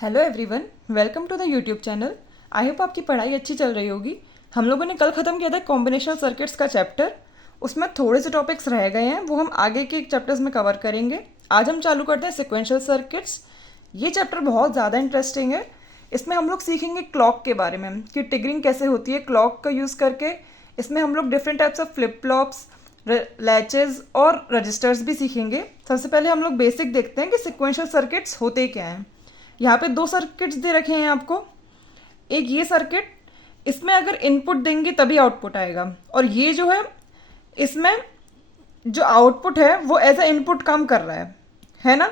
Hello everyone, welcome to the YouTube channel. I hope आपकी पढ़ाई अच्छी चल रही होगी। हम लोगों ने कल ख़त्म किया था कॉम्बिनेशनल सर्किट्स का चैप्टर। उसमें थोड़े से टॉपिक्स रह गए हैं, वो हम आगे के चैप्टर्स में कवर करेंगे। आज हम चालू करते हैं सिक्वेंशियल सर्किट्स। ये चैप्टर बहुत ज़्यादा इंटरेस्टिंग है। इसमें हम लोग सीखेंगे क्लॉक के बारे में कि ट्रिगरिंग कैसे होती है क्लॉक का यूज़ करके। इसमें हम लोग different types of flip flops, latches और रजिस्टर्स भी सीखेंगे। सबसे पहले हम लोग बेसिक देखते हैं कि सिक्वेंशियल सर्किट्स होते क्या हैं। यहाँ पे दो सर्किट्स दे रखे हैं आपको। एक ये सर्किट, इसमें अगर इनपुट देंगे तभी आउटपुट आएगा, और ये जो है इसमें जो आउटपुट है वो एज अ इनपुट काम कर रहा है ना।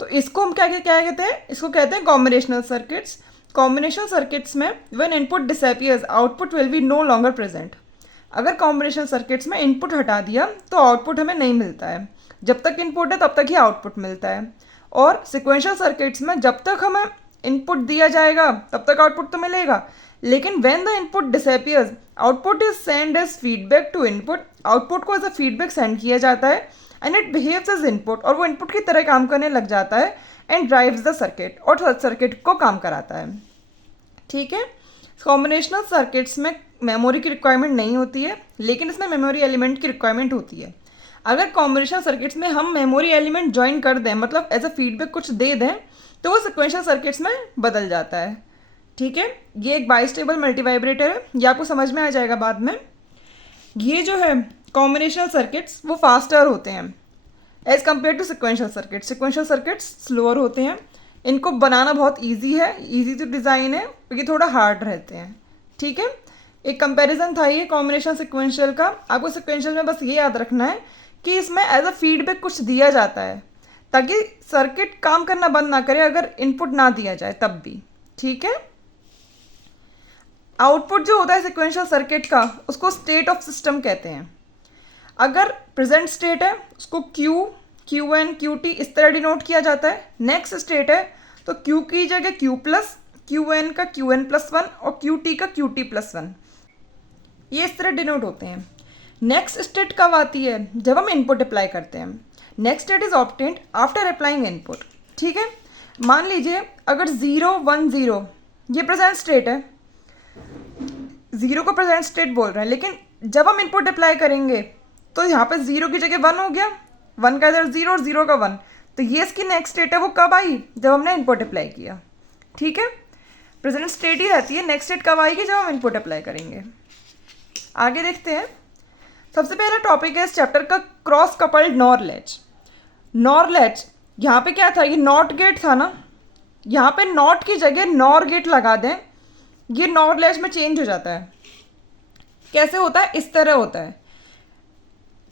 तो इसको हम क्या क्या कहते हैं, इसको कहते हैं कॉम्बिनेशनल सर्किट्स। कॉम्बिनेशनल सर्किट्स में when input disappears output will be no longer present. अगर कॉम्बिनेशनल सर्किट्स में इनपुट हटा दिया तो आउटपुट हमें नहीं मिलता है। जब तक इनपुट है तब तक ही आउटपुट मिलता है। और सिक्वेंशियल सर्किट्स में जब तक हमें इनपुट दिया जाएगा तब तक आउटपुट तो मिलेगा, लेकिन when the input disappears output is send as feedback to input. Output को एज अ फीडबैक सेंड किया जाता है and it behaves as input, और वो इनपुट की तरह काम करने लग जाता है एंड ड्राइव्स द सर्किट, और सर्किट को काम कराता है। ठीक है। कॉम्बिनेशनल सर्किट्स में मेमोरी की रिक्वायरमेंट नहीं होती है, लेकिन इसमें मेमोरी एलिमेंट की रिक्वायरमेंट होती है। अगर कॉम्बिनेशनल सर्किट्स में हम मेमोरी एलिमेंट ज्वाइन कर दें, मतलब एज अ फीडबैक कुछ दे दें, तो वो सिक्वेंशियल सर्किट्स में बदल जाता है। ठीक है। ये एक बाइस्टेबल मल्टीवाइब्रेटर है, ये आपको समझ में आ जाएगा बाद में। ये जो है कॉम्बिनेशनल सर्किट्स वो फास्टर होते हैं as compare to sequential circuits. Sequential circuits slower होते हैं। इनको बनाना बहुत ईजी है, ईजी टू डिज़ाइन है, क्योंकि थोड़ा हार्ड रहते हैं। ठीक है। एक कंपैरिजन था ये कॉम्बिनेशन सिक्वेंशियल का। आपको सिक्वेंशियल में बस ये याद रखना है कि इसमें एज अ फीडबैक कुछ दिया जाता है ताकि सर्किट काम करना बंद ना करे अगर इनपुट ना दिया जाए तब भी। ठीक है। आउटपुट जो होता है सिक्वेंशियल सर्किट का, उसको स्टेट ऑफ सिस्टम कहते हैं। अगर प्रेजेंट स्टेट है उसको Q, Q N, Q T इस तरह डिनोट किया जाता है। नेक्स्ट स्टेट है तो क्यू की जगह क्यू प्लस, क्यू एन का क्यू एन प्लस वन और क्यू टी का क्यू टी प्लस वन, ये इस तरह डिनोट होते हैं। नेक्स्ट स्टेट कब आती है? जब हम इनपुट अप्लाई करते हैं। Next state is obtained after applying input. ठीक है। मान लीजिए अगर 0 1 0 ये प्रेजेंट स्टेट है, 0 को प्रेजेंट स्टेट बोल रहे हैं, लेकिन जब हम इनपुट अप्लाई करेंगे तो यहाँ पे 0 की जगह 1 हो गया, 1 का इधर 0 और 0 का 1, तो ये इसकी नेक्स्ट स्टेट है। वो कब आई? जब हमने इनपुट अप्लाई किया। ठीक है। प्रेजेंट स्टेट ही रहती है, नेक्स्ट स्टेट कब आएगी? जब हम इनपुट अप्लाई करेंगे। आगे देखते हैं। सबसे पहला टॉपिक है इस चैप्टर का cross coupled nor latch. Nor latch, यहाँ पे क्या था? ये नॉट गेट था ना, यहाँ पे नॉट की जगह नॉर गेट लगा दें, ये नॉर लैच में चेंज हो जाता है। कैसे होता है? इस तरह होता है।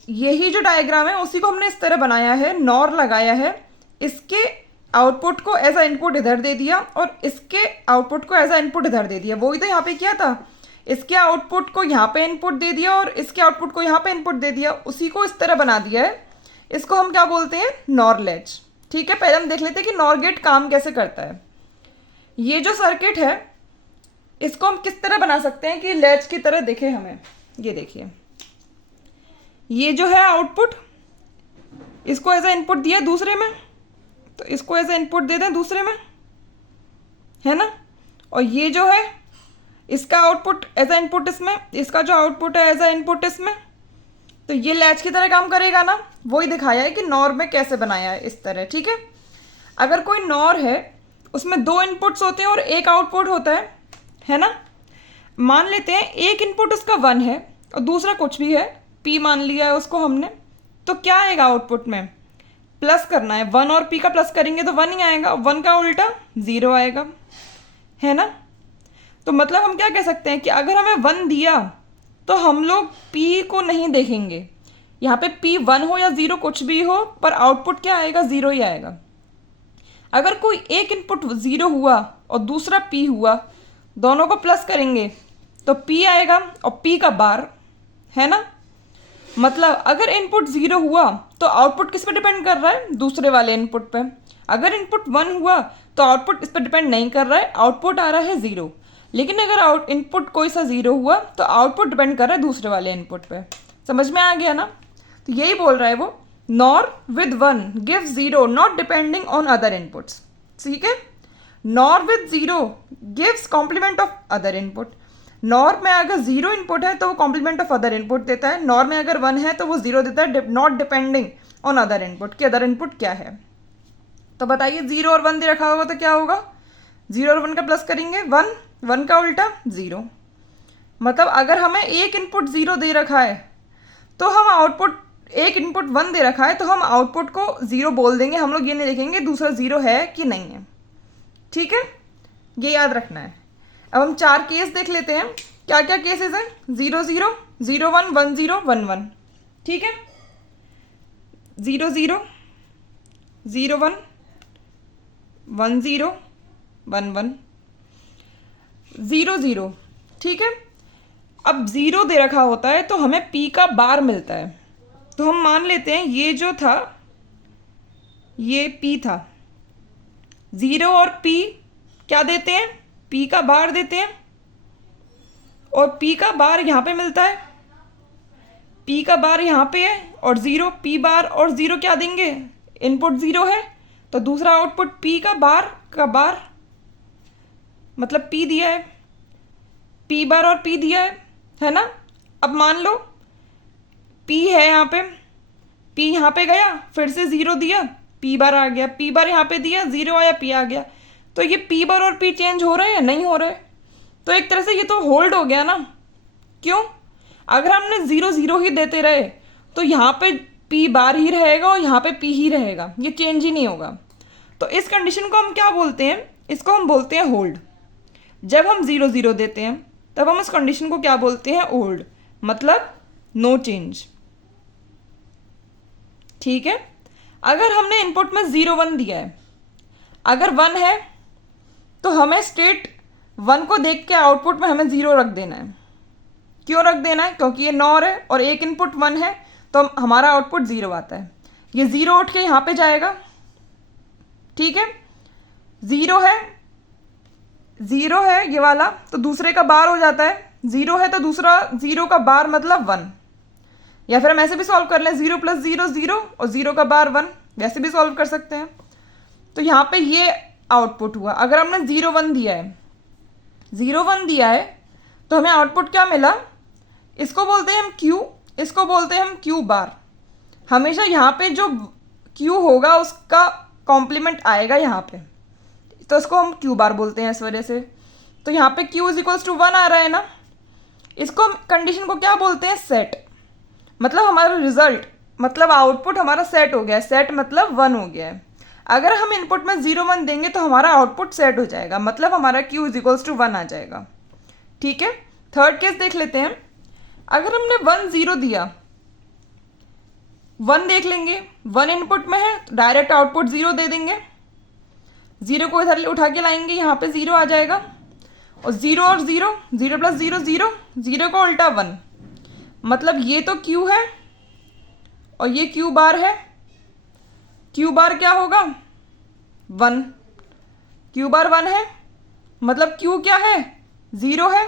यही जो डायग्राम है उसी को हमने इस तरह बनाया है, नॉर लगाया है, इसके आउटपुट को एज अ इनपुट इधर दे दिया और इसके आउटपुट को एज अ इनपुट इधर दे दिया। वही तो यहाँ पे किया था, इसके आउटपुट को यहाँ पे इनपुट दे दिया और इसके आउटपुट को यहाँ पे इनपुट दे दिया, उसी को इस तरह बना दिया है। इसको हम क्या बोलते हैं? Nor latch. ठीक है। पहले हम देख लेते हैं कि नॉर गेट काम कैसे करता है। ये जो सर्किट है इसको हम किस तरह बना सकते हैं कि लैच की तरह दिखे हमें। ये देखिए, ये जो है आउटपुट, इसको एज अ इनपुट दिया दूसरे में, तो इसको एज अ इनपुट दे दें दूसरे में, है ना। और ये जो है इसका आउटपुट एज अ इनपुट इसमें, इसका जो आउटपुट है एज अ इनपुट इसमें, तो ये लैच की तरह काम करेगा ना। वही दिखाया है कि नॉर में कैसे बनाया है इस तरह। ठीक है। अगर कोई नॉर है उसमें 2 इनपुट्स होते हैं और एक आउटपुट होता है ना। मान लेते हैं एक इनपुट उसका 1 है और दूसरा कुछ भी है, p मान लिया है उसको हमने, तो क्या आएगा आउटपुट में? प्लस करना है, 1 और p का प्लस करेंगे तो 1 ही आएगा, 1 का उल्टा 0 आएगा, है ना। तो मतलब हम क्या कह सकते हैं कि अगर हमें 1 दिया तो हम लोग p को नहीं देखेंगे। यहाँ पे p 1 हो या 0 कुछ भी हो, पर आउटपुट क्या आएगा? 0 ही आएगा। अगर कोई एक इनपुट 0 हुआ और दूसरा p हुआ, दोनों को प्लस करेंगे तो p आएगा और p का बार, है ना। मतलब अगर इनपुट 0 हुआ तो आउटपुट किस पे डिपेंड कर रहा है? दूसरे वाले इनपुट पे। अगर इनपुट 1 हुआ तो आउटपुट इस पर डिपेंड नहीं कर रहा है, आउटपुट आ रहा है 0। लेकिन अगर इनपुट कोई सा 0 हुआ तो आउटपुट डिपेंड कर रहा है दूसरे वाले इनपुट पे। समझ में आ गया ना। तो यही बोल रहा है वो, NOR with 1 give 0 not depending on other inputs. ठीक है। NOR with zero gives complement of other input. NOR में अगर ज़ीरो इनपुट है तो वो कॉम्प्लीमेंट ऑफ अदर इनपुट देता है, नॉर में अगर वन है तो वो ज़ीरो देता है, not depending on other input कि अदर इनपुट क्या है। तो बताइए ज़ीरो और वन दे रखा होगा तो क्या होगा, ज़ीरो और वन का प्लस करेंगे वन, वन का उल्टा ज़ीरो। मतलब अगर हमें एक इनपुट ज़ीरो दे रखा है तो हम आउटपुट, एक इनपुट वन दे रखा है तो हम आउटपुट को ज़ीरो बोल देंगे, हम लोग ये नहीं देखेंगे दूसरा ज़ीरो है कि नहीं है। ठीक है, ये याद रखना है। अब हम 4 केस देख लेते हैं, क्या क्या केसेस हैं, 0 0 0 1 1 0 1 1। ठीक है, 0 0 0 1 1 0 1 1 0 0। ठीक है, अब 0 दे रखा होता है तो हमें p का बार मिलता है, तो हम मान लेते हैं ये जो था ये p था, 0 और p क्या देते हैं, p का बार देते हैं, और p का बार यहाँ पे मिलता है, p का बार यहाँ पे है, और 0 p बार और 0 क्या देंगे, इनपुट 0 है तो दूसरा आउटपुट p का बार मतलब p दिया है, p बार और p दिया है ना। अब मान लो p है यहाँ पे, p यहाँ पे गया फिर से 0 दिया, p बार आ गया, p बार यहाँ पे दिया 0 आया, p आ गया। तो ये p बार और p चेंज हो रहे हैं, नहीं हो रहे, तो एक तरह से ये तो होल्ड हो गया ना। क्यों, अगर हमने 0 0 ही देते रहे तो यहाँ पे p बार ही रहेगा और यहाँ पे p ही रहेगा, ये चेंज ही नहीं होगा। तो इस कंडीशन को हम क्या बोलते हैं, इसको हम बोलते हैं होल्ड। जब हम 0 0 देते हैं तब हम इस कंडीशन को क्या बोलते हैं, होल्ड, मतलब नो चेंज। ठीक है, अगर हमने इनपुट में 0 1 दिया है, अगर 1 है तो हमें स्टेट 1 को देख के आउटपुट में हमें 0 रख देना है। क्यों रख देना है, क्योंकि ये नॉर है और एक इनपुट 1 है तो हमारा आउटपुट 0 आता है। ये 0 उठ के यहाँ पे जाएगा। ठीक है, 0 है ये वाला तो दूसरे का बार हो जाता है, 0 है तो दूसरा 0 का बार मतलब 1, या फिर हम ऐसे भी सॉल्व कर लें 0 + 0 0 और 0 का बार 1, वैसे भी सॉल्व कर सकते हैं। तो यहाँ पे ये आउटपुट हुआ। अगर हमने 0 1 दिया है, 0 1 दिया है तो हमें आउटपुट क्या मिला, इसको बोलते हैं हम Q, इसको बोलते हैं हम Q बार। हमेशा यहाँ पे जो Q होगा उसका कॉम्प्लीमेंट आएगा यहाँ पे, तो इसको हम Q बार बोलते हैं इस वजह से। तो यहाँ पे Q = 1 आ रहा है ना, इसको हम कंडीशन को क्या बोलते हैं, सेट। मतलब हमारा रिजल्ट, मतलब आउटपुट हमारा सेट हो गया है, सेट मतलब 1 हो गया है। अगर हम इनपुट में 0 1 देंगे तो हमारा आउटपुट सेट हो जाएगा, मतलब हमारा Q = 1 आ जाएगा। ठीक है, थर्ड केस देख लेते हैं। अगर हमने 1 0 दिया, 1 देख लेंगे, 1 इनपुट में है तो डायरेक्ट आउटपुट 0 दे देंगे, 0 को इधर उठा के लाएंगे, यहाँ पे 0 आ जाएगा, और 0 और 0 0 + 0 0, 0 का उल्टा 1, मतलब ये तो Q है और ये Q बार है। Q बार क्या होगा, 1, Q बार 1 है, मतलब Q क्या है, 0 है,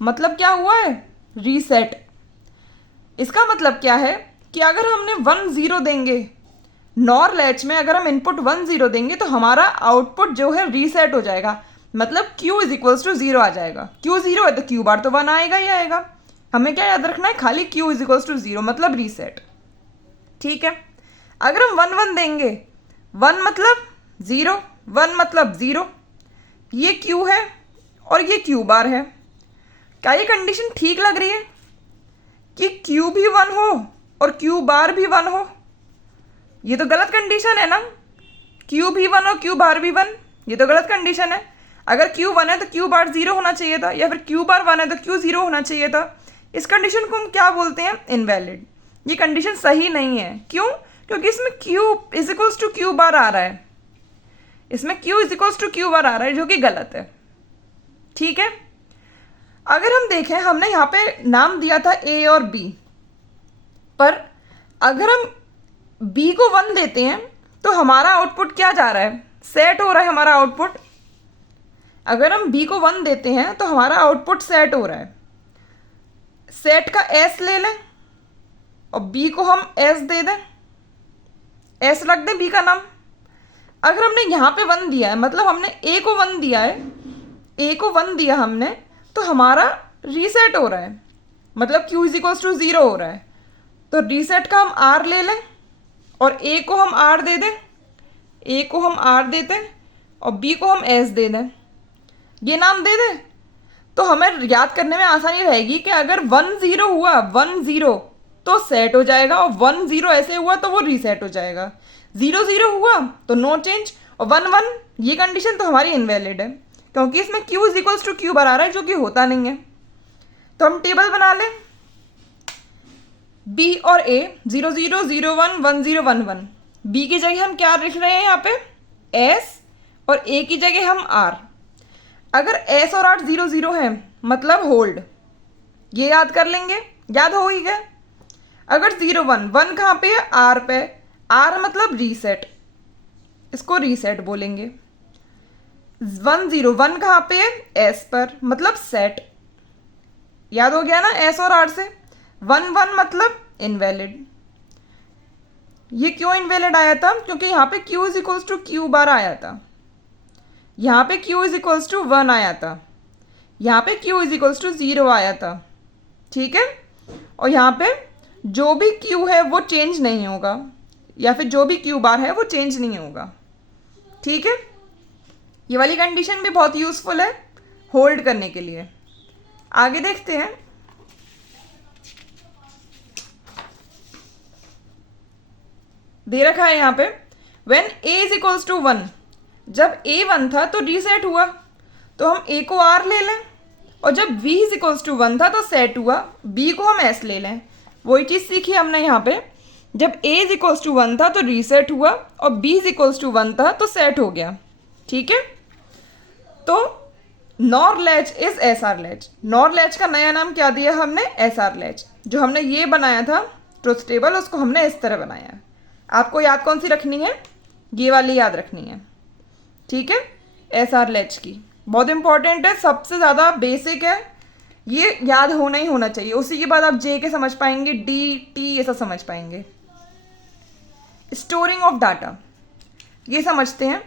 मतलब क्या हुआ है, रीसेट। इसका मतलब क्या है कि अगर हमने 1 0 देंगे, नॉर लैच में अगर हम इनपुट 1 0 देंगे तो हमारा आउटपुट जो है रीसेट हो जाएगा, मतलब Q = 0 आ जाएगा। Q 0 है तो Q बार तो 1 आएगा ही आएगा। हमें क्या याद रखना है, खाली Q = 0 मतलब रीसेट। ठीक है, अगर हम 1 1 देंगे, 1 मतलब 0, 1 मतलब 0, ये Q है और ये Q बार है। क्या ये कंडीशन ठीक लग रही है कि Q भी 1 हो और Q बार भी 1 हो? ये तो गलत कंडीशन है ना, Q भी 1 और Q बार भी 1, ये तो गलत कंडीशन है। अगर Q 1 है तो Q बार 0 होना चाहिए था, या फिर Q बार 1 है तो Q 0 होना चाहिए था। इस कंडीशन को हम क्या बोलते हैं, इनवैलिड। ये कंडीशन सही नहीं है। क्यों, क्योंकि इसमें Q = Q बार आ रहा है, इसमें Q = Q बार आ रहा है, जो कि गलत है। ठीक है, अगर हम देखें, हमने यहाँ पे नाम दिया था A और B, पर अगर हम B को 1 देते हैं तो हमारा आउटपुट क्या जा रहा है, सेट हो रहा है हमारा आउटपुट। अगर हम B को 1 देते हैं तो हमारा आउटपुट सेट हो रहा है। सेट का S ले लें और B को हम S दे दें, S रख दें B का नाम। अगर हमने यहाँ पे 1 दिया है, मतलब हमने ए को 1 दिया है, ए को 1 दिया हमने, तो हमारा रीसेट हो रहा है, मतलब q इज इक्वल्स टू 0 हो रहा है। तो रीसेट का हम r ले लें और a को हम r दे दें, a को हम r देते हैं और b को हम s दे दें, ये नाम दे दें, तो हमें याद करने में आसानी रहेगी कि अगर 1 0 हुआ, 1 0 तो सेट हो जाएगा, और 1 0 ऐसे हुआ तो वो रीसेट हो जाएगा, 0 0 हुआ तो नो चेंज, और 1 1 ये कंडीशन तो हमारी इनवैलिड है, क्योंकि इसमें q is equals to Q bar आ रहा है, जो कि होता नहीं है। तो हम टेबल बना लें, b और a 0 0 0 1 1 0 1 1, b की जगह हम क्या लिख रहे हैं यहाँ पे s, और a की जगह हम r। अगर s और r 0 0 है मतलब होल्ड, ये याद कर लेंगे, याद हो ही गया। अगर 0 1 1 कहाँ पे है, r पे, r मतलब रीसेट, इसको रीसेट बोलेंगे। 1 0 1 कहाँ पे है, s पर, मतलब सेट, याद हो गया ना s और r से। 1 1 मतलब इनवैलिड। ये क्यों इनवैलिड आया था, क्योंकि यहाँ पे q is equals to Q bar आया था, यहाँ पे q इज इक्वल्स टू 1 आया था, यहाँ पे q इज इक्वल्स टू 0 आया था, ठीक है। और यहाँ पे जो भी q है वो चेंज नहीं होगा, या फिर जो भी q बार है वो चेंज नहीं होगा, ठीक है। ये वाली कंडीशन भी बहुत यूजफुल है होल्ड करने के लिए। आगे देखते हैं, दे रखा है यहाँ पे when a is equals to 1, जब a 1 था तो रीसेट हुआ, तो हम a को r ले लें, और जब b इज इक्वल्स टू 1 था तो सेट हुआ, b को हम s ले लें। वही चीज़ सीखी हमने यहाँ पे, जब a इज इक्वल्स टू 1 था तो रीसेट हुआ, और b इज इक्वल्स टू 1 था तो सेट हो गया, ठीक है। तो nor latch is S R latch, nor latch का नया नाम क्या दिया हमने, एस आर लैच। जो हमने ये बनाया था ट्रुथ टेबल, उसको हमने इस तरह बनाया है। आपको याद कौन सी रखनी है, ये वाली याद रखनी है, ठीक है। एस आर लैच की बहुत इंपॉर्टेंट है, सबसे ज़्यादा बेसिक है, ये याद होना ही होना चाहिए। उसी के बाद आप जे के समझ पाएंगे, डी टी ये सब समझ पाएंगे। स्टोरिंग ऑफ डाटा, ये समझते हैं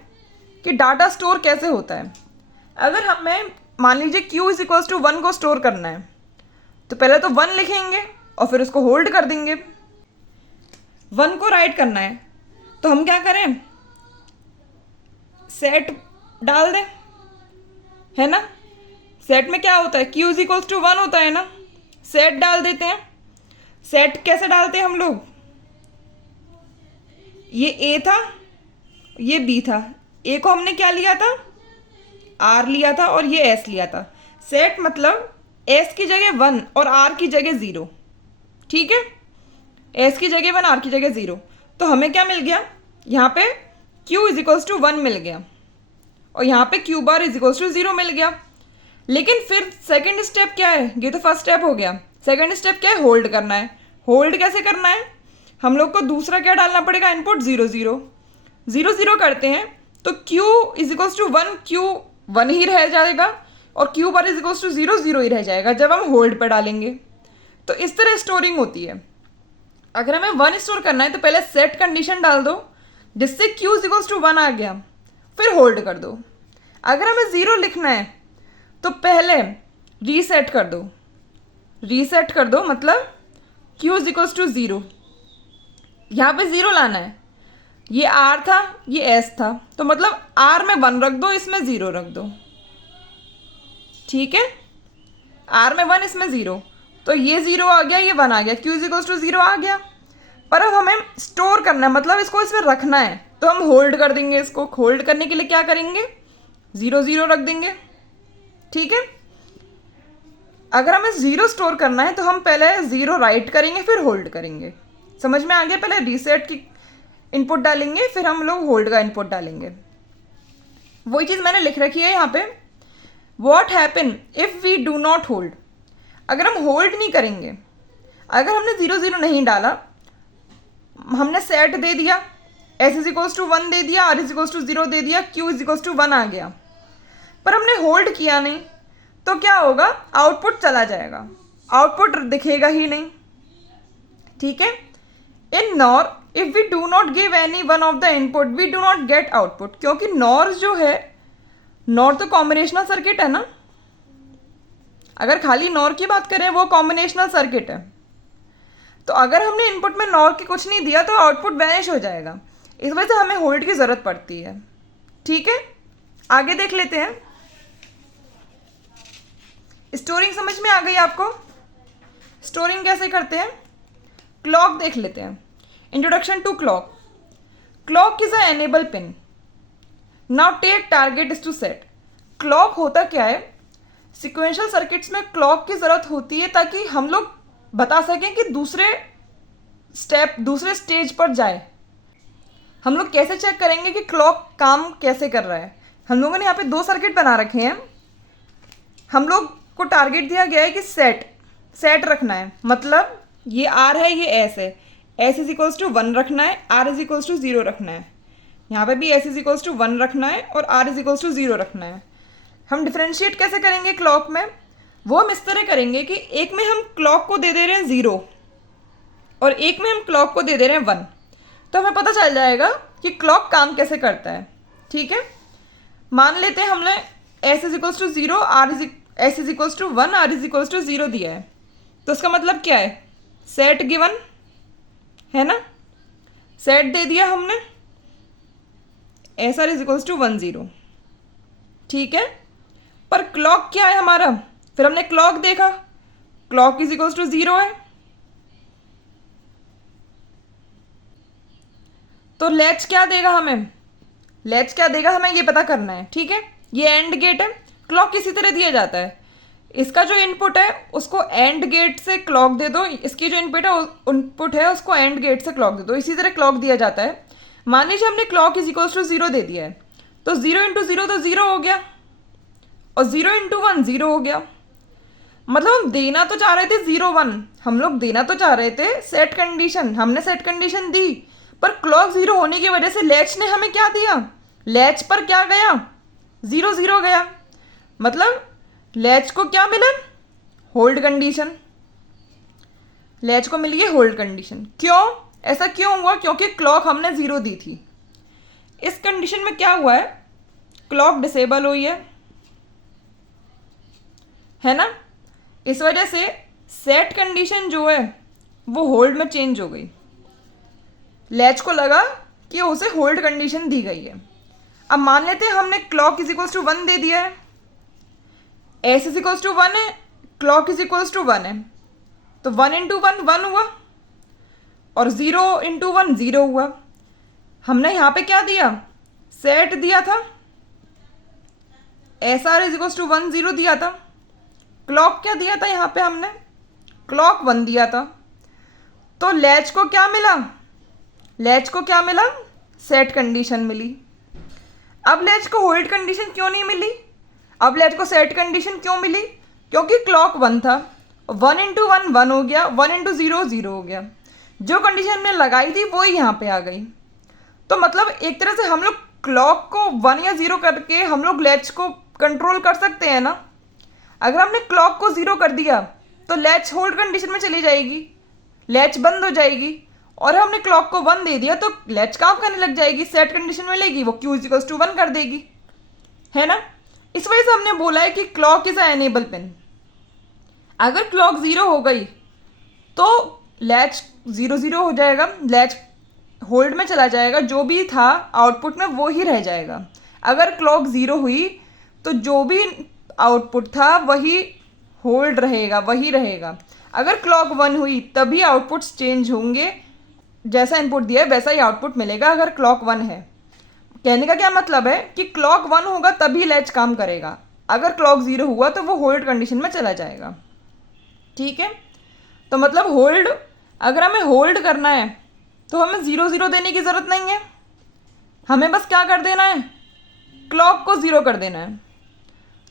कि डाटा स्टोर कैसे होता है। अगर हमें मान लीजिए q इज इक्वल्स टू 1 को स्टोर करना है, तो पहले तो 1 लिखेंगे और फिर उसको होल्ड कर देंगे। 1 को राइट करना है तो हम क्या करें, सेट डाल दें, है ना। सेट में क्या होता है, q इज इक्वल्स टू 1 होता है ना, सेट डाल देते हैं। सेट कैसे डालते हैं हम लोग, ये a था, ये b था, a को हमने क्या लिया था, r लिया था, और ये s लिया था। सेट मतलब s की जगह 1 और r की जगह 0, ठीक है। s की जगह 1, r की जगह 0, तो हमें क्या मिल गया, यहाँ पे q इज इक्वल्स टू 1 मिल गया, और यहाँ पे q bar is equals to 0 मिल गया। लेकिन फिर सेकंड स्टेप क्या है, ये तो फर्स्ट स्टेप हो गया, सेकंड स्टेप क्या है, होल्ड करना है। होल्ड कैसे करना है, हम लोग को दूसरा क्या डालना पड़ेगा, इनपुट 0 0 0 0 करते हैं तो q is equals to 1, q 1 ही रह जाएगा, और q bar is equals to 0 0 ही रह जाएगा जब हम होल्ड पर डालेंगे। तो इस तरह स्टोरिंग होती है। अगर हमें 1 स्टोर करना है तो पहले सेट कंडीशन डाल दो, जिससे q इज इक्वल्स टू 1 आ गया, फिर होल्ड कर दो। अगर हमें 0 लिखना है तो पहले रीसेट कर दो, रीसेट कर दो मतलब q इज इक्वल्स टू 0, यहाँ पे 0 लाना है। ये r था, ये s था, तो मतलब r में 1 रख दो, इसमें 0 रख दो, ठीक है। r में 1, इसमें 0, तो ये 0 आ गया, ये 1 आ गया, q इज इक्वल्स टू 0 आ गया। पर अब हमें स्टोर करना है, मतलब इसको इसमें रखना है, तो हम होल्ड कर देंगे। इसको होल्ड करने के लिए क्या करेंगे, 0 0 रख देंगे, ठीक है। अगर हमें 0 स्टोर करना है तो हम पहले 0 राइट करेंगे, फिर होल्ड करेंगे। समझ में आ गया, पहले रीसेट की इनपुट डालेंगे, फिर हम लोग होल्ड का इनपुट डालेंगे। वही चीज़ मैंने लिख रखी है यहाँ पे, what happen if we do not hold. अगर हम होल्ड नहीं करेंगे, अगर हमने 0 0 नहीं डाला, हमने सेट दे दिया, s इज इक्वल्स टू 1 दे दिया, r इज इक्वल्स टू 0 दे दिया, q इज इक्वल्स टू 1 आ गया, पर हमने होल्ड किया नहीं, तो क्या होगा, आउटपुट चला जाएगा, आउटपुट दिखेगा ही नहीं, ठीक है। In NOR if we do not give any one of the input we do not get output, क्योंकि नॉर जो है, नॉर तो कॉम्बिनेशनल सर्किट है ना, अगर खाली नॉर की बात करें वो कॉम्बिनेशनल सर्किट है, तो अगर हमने इनपुट में नॉर की कुछ नहीं दिया तो आउटपुट वैनिश हो जाएगा, इस वजह से हमें होल्ड की ज़रूरत पड़ती है। ठीक है, आगे देख लेते हैं। स्टोरिंग समझ में आ गई आपको? स्टोरिंग कैसे करते हैं? क्लॉक देख लेते हैं। Introduction to clock. Clock is a enable pin. Now take target is to set. Clock होता क्या है? सिक्वेंशियल सर्किट्स में क्लॉक की ज़रूरत होती है ताकि हम लोग बता सकें कि दूसरे स्टेज पर जाए। हम लोग कैसे चेक करेंगे कि क्लॉक काम कैसे कर रहा है? हम लोगों ने यहाँ पे 2 सर्किट बना रखे हैं। हम लोग को टारगेट दिया गया है कि सेट रखना है, मतलब ये आर है, ये एस है, एस इज इक्वल्स टू 1 रखना है, आर इज इक्वल्स टू 0 रखना है। यहाँ पे भी एस इज इक्वल्स टू 1 रखना है और आर इज इक्वल्स टू 0 रखना है। हम डिफ्रेंशिएट कैसे करेंगे क्लॉक में? वो हम इस तरह करेंगे कि एक में हम क्लॉक को दे दे रहे हैं 0 और एक में हम क्लॉक को दे दे रहे हैं 1, तो हमें पता चल जाएगा कि क्लॉक काम कैसे करता है। ठीक है, मान लेते हैं हमने S is equals to 0, S is equals to 1, R is equals to 0 दिया है, तो उसका मतलब क्या है? सेट गिवन है ना, सेट दे दिया हमने, S R is equals to 1 0। ठीक है, पर क्लॉक क्या है हमारा? फिर हमने क्लॉक देखा, क्लॉक इज इक्वल्स टू 0 है, तो लैच क्या देगा हमें? लैच क्या देगा हमें ये पता करना है। ठीक है, ये एंड गेट है, क्लॉक इसी तरह दिया जाता है। इसका जो इनपुट है उसको एंड गेट से क्लॉक दे दो, इसकी जो इनपुट है उसको एंड गेट से क्लॉक दे दो, इसी तरह क्लॉक दिया जाता है। मान लीजिए हमने क्लॉक इज इक्वल्स टू 0 दे दिया है, तो 0 इंटू 0 तो 0 हो गया और 0 इंटू 1 0 हो गया। मतलब हम देना तो चाह रहे थे 0 1, हम लोग देना तो चाह रहे थे सेट कंडीशन, हमने सेट कंडीशन दी, पर क्लॉक 0 होने की वजह से लैच ने हमें क्या दिया? लैच पर क्या गया? 0 0 गया। मतलब लैच को क्या मिला? Hold condition. लैच को मिली है होल्ड कंडीशन। क्यों? ऐसा क्यों हुआ? क्योंकि क्लॉक हमने 0 दी थी। इस कंडीशन में क्या हुआ है? क्लॉक डिसेबल हुई है ना, इस वजह से सेट कंडीशन जो है वो होल्ड में चेंज हो गई। लैच को लगा कि उसे होल्ड कंडीशन दी गई है। अब मान लेते हैं हमने क्लॉक इज इक्वल्स टू 1 दे दिया है, एस इज इक्वल्स टू 1 है, क्लॉक इज इक्वल्स टू 1 है, तो 1 इंटू 1 1 हुआ और 0 इंटू 1 0 हुआ। हमने यहाँ पे क्या दिया? सेट दिया था, S R is equals to 1 0 दिया था। क्लॉक क्या दिया था यहाँ पे? हमने क्लॉक 1 दिया था। तो लैच को क्या मिला? लैच को क्या मिला? सेट कंडीशन मिली। अब लैच को होल्ड कंडीशन क्यों नहीं मिली? अब लैच को सेट कंडीशन क्यों मिली? क्योंकि क्लॉक 1 था, 1 इंटू 1 1 हो गया, 1 इंटू 0 0 हो गया। जो कंडीशन हमने लगाई थी वो ही यहाँ पे आ गई। तो मतलब एक तरह से हम लोग क्लॉक को 1 या 0 करके हम लोग लैच को कंट्रोल कर सकते हैं ना। अगर हमने क्लॉक को 0 कर दिया तो लैच होल्ड कंडीशन में चली जाएगी, लैच बंद हो जाएगी, और हमने क्लॉक को 1 दे दिया तो लैच काम करने लग जाएगी, सेट कंडीशन में लेगी, वो क्यू इज इक्वल्स टू 1 कर देगी, है ना। इस वजह से हमने बोला है कि clock is a enable pin. अगर क्लॉक 0 हो गई तो लैच 0 0 हो जाएगा, लैच होल्ड में चला जाएगा, जो भी था आउटपुट में वो ही रह जाएगा। अगर क्लॉक 0 हुई तो जो भी आउटपुट था वही होल्ड रहेगा, वही रहेगा। अगर क्लॉक 1 हुई तभी आउटपुट्स चेंज होंगे, जैसा इनपुट दिया है वैसा ही आउटपुट मिलेगा अगर क्लॉक 1 है। कहने का क्या मतलब है कि क्लॉक 1 होगा तभी लैच काम करेगा, अगर क्लॉक 0 हुआ तो वो होल्ड कंडीशन में चला जाएगा। ठीक है, तो मतलब होल्ड, अगर हमें होल्ड करना है तो हमें 0 0 देने की ज़रूरत नहीं है, हमें बस क्या कर देना है? क्लॉक को 0 कर देना है,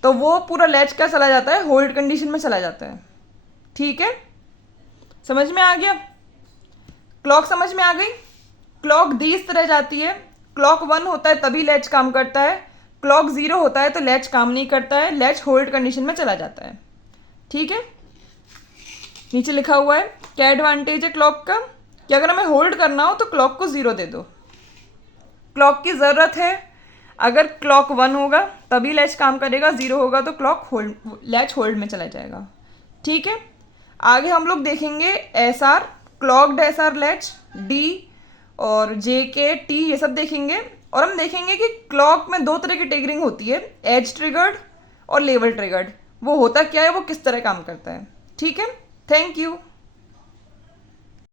तो वो पूरा लैच क्या चला जाता है? होल्ड कंडीशन में चला जाता है। ठीक है, समझ में आ गया? क्लॉक समझ में आ गई? क्लॉक दी इस तरह जाती है, क्लॉक 1 होता है तभी लैच काम करता है, क्लॉक 0 होता है तो लैच काम नहीं करता है, लैच होल्ड कंडीशन में चला जाता है। ठीक है, नीचे लिखा हुआ है क्या एडवांटेज है क्लॉक का? कि अगर हमें होल्ड करना हो तो क्लॉक को 0 दे दो। क्लॉक की ज़रूरत है, अगर क्लॉक 1 होगा तभी लैच काम करेगा, 0 होगा तो लैच होल्ड में चला जाएगा। ठीक है, आगे हम लोग देखेंगे S R, clogged S R latch, D और जे के टी, ये सब देखेंगे। और हम देखेंगे कि क्लॉक में 2 तरह की ट्रिगरिंग होती है, एज ट्रिगर्ड और लेवल ट्रिगर्ड। वो होता क्या है, वो किस तरह काम करता है। ठीक है, थैंक यू।